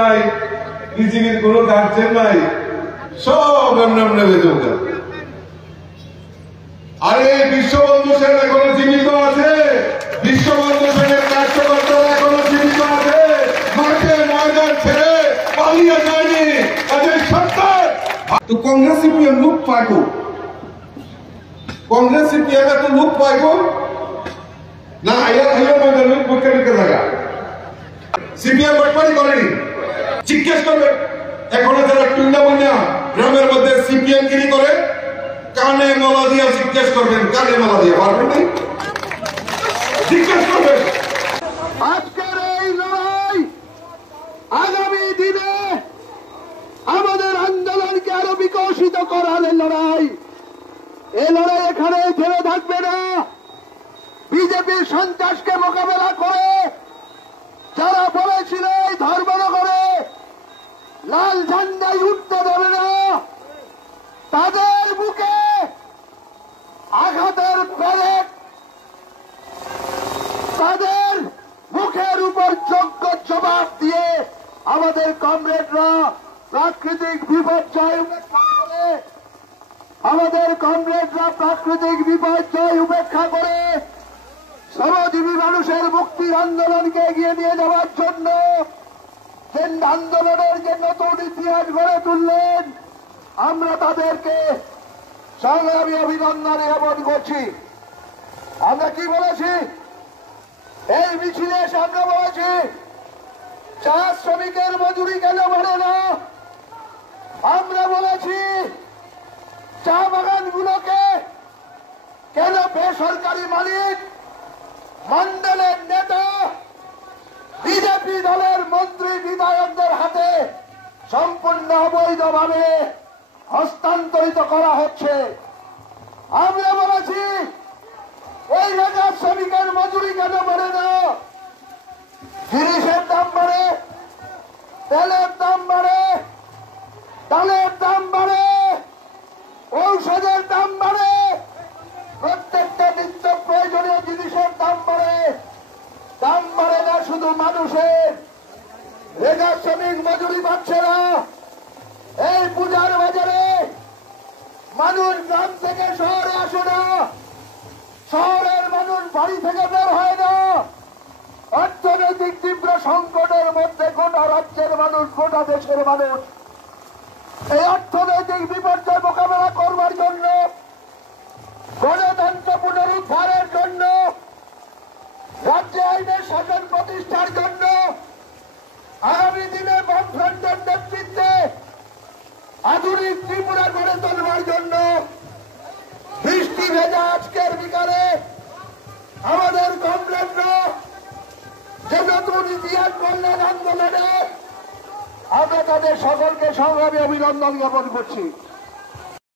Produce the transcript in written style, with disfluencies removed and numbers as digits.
নাই, বিজেপির কোন গার্জেন নাই, সব এমনি এমনি বেঁচে উঠে। আরে বিশ্ববন্ধু সেন এখনো জীবিত আছে, বিশ্ববন্ধু সেনের কার্যকর্তারা এখনো জীবিত আছে, মাঠে ময়দান ছেড়ে পালিয়ে যায়নি তাদের সরকার। তো কংগ্রেস সিপিএম লুক পাইব, কংগ্রেস সিপিএম এত লুক পাইব না, মধ্যে লুক বুকে ঢুকে থাকা। সিপিএম বাটপারি করেনি, জিজ্ঞেস করবে এখনো যারা টুন্ডামুন্ডা গ্রামের মধ্যে সিপিএম গিরি করে, কানে মালা দিয়া জিজ্ঞেস করবেন, কানে মালা দিয়া পারবেন নাই, জিজ্ঞেস করবেন। আজকের এই লড়াই আগামী দিনে আমাদের আন্দোলনকে আরো বিকশিত করার লড়াই। এই লড়াই এখানে থেমে থাকবে না। বিজেপির সন্ত্রাসকে মোকাবেলা করে যারা বলেছিল এই ধর্মনগরে লাল ঝান্ডায় উঠতে দেবে না, তাদের বুকে আঘাতের প্যারেড, তাদের মুখের উপর যোগ্য জবাব দিয়ে আমাদের কমরেডরা প্রাকৃতিক বিপর্যয় উপেক্ষা করে, আমাদের কমরেডরা প্রাকৃতিক বিপর্যয় উপেক্ষা করে শ্রমজীবী মানুষের মুক্তির আন্দোলনকে এগিয়ে নিয়ে যাওয়ার জন্য যে আন্দোলনের যে নতুন ইতিহাস গড়ে তুললেন, আমরা তাদেরকে সংগ্রামী অভিনন্দন জ্ঞাপন করছি। আমরা কি বলেছি এই মিছিলে এসে? আমরা বলেছি চা শ্রমিকের মজুরি কেন বাড়ে না। আমরা বলেছি চা বাগানগুলোকে কেন বেসরকারি মালিক, মন্ডলের নেতা, বিজেপি দলের মন্ত্রী বিধায়কদের হাতে সম্পূর্ণ অবৈধভাবে হস্তান্তরিত করা হচ্ছে। আমরা বলেছি এই রেখা শ্রমিকের মজুরি কেন বাড়ে না। জিনিসের দাম বাড়ে, তেলের দাম বাড়ে, ডালের দাম বাড়ে, ঔষধের দাম বাড়ে, প্রত্যেকটা নিত্য প্রয়োজনীয় জিনিসের দাম বাড়ে। দাম বাড়ে না শুধু মানুষের, রেখা শ্রমিক মজুরি পাচ্ছে না। এই পূজার বাজারে মানুষ গ্রাম থেকে শহরে আসে না, শহরের মানুষ বাড়ি থেকে বের হয় না। অর্থনৈতিক তীব্র সংকটের মধ্যে গোটা রাজ্যের মানুষ, গোটা দেশের মানুষ এই অর্থনৈতিক বিপর্যয় মোকাবেলা করবার জন্য, গণতন্ত্র পুনরুদ্ধারের জন্য, রাজ্যে আইনের শাসন প্রতিষ্ঠার জন্য, আগামী দিনে বামফ্রন্টের নেতৃত্বে আধুনিক ত্রিপুরা গড়ে তোলবার জন্য বৃষ্টি ভেজা আজকের বিকালে আমাদের কমরেডরা যে নতুন ইতিহাস করলেন আন্দোলনে, আমরা তাদের সকলকে সংগ্রামী অভিনন্দন জ্ঞাপন করছি।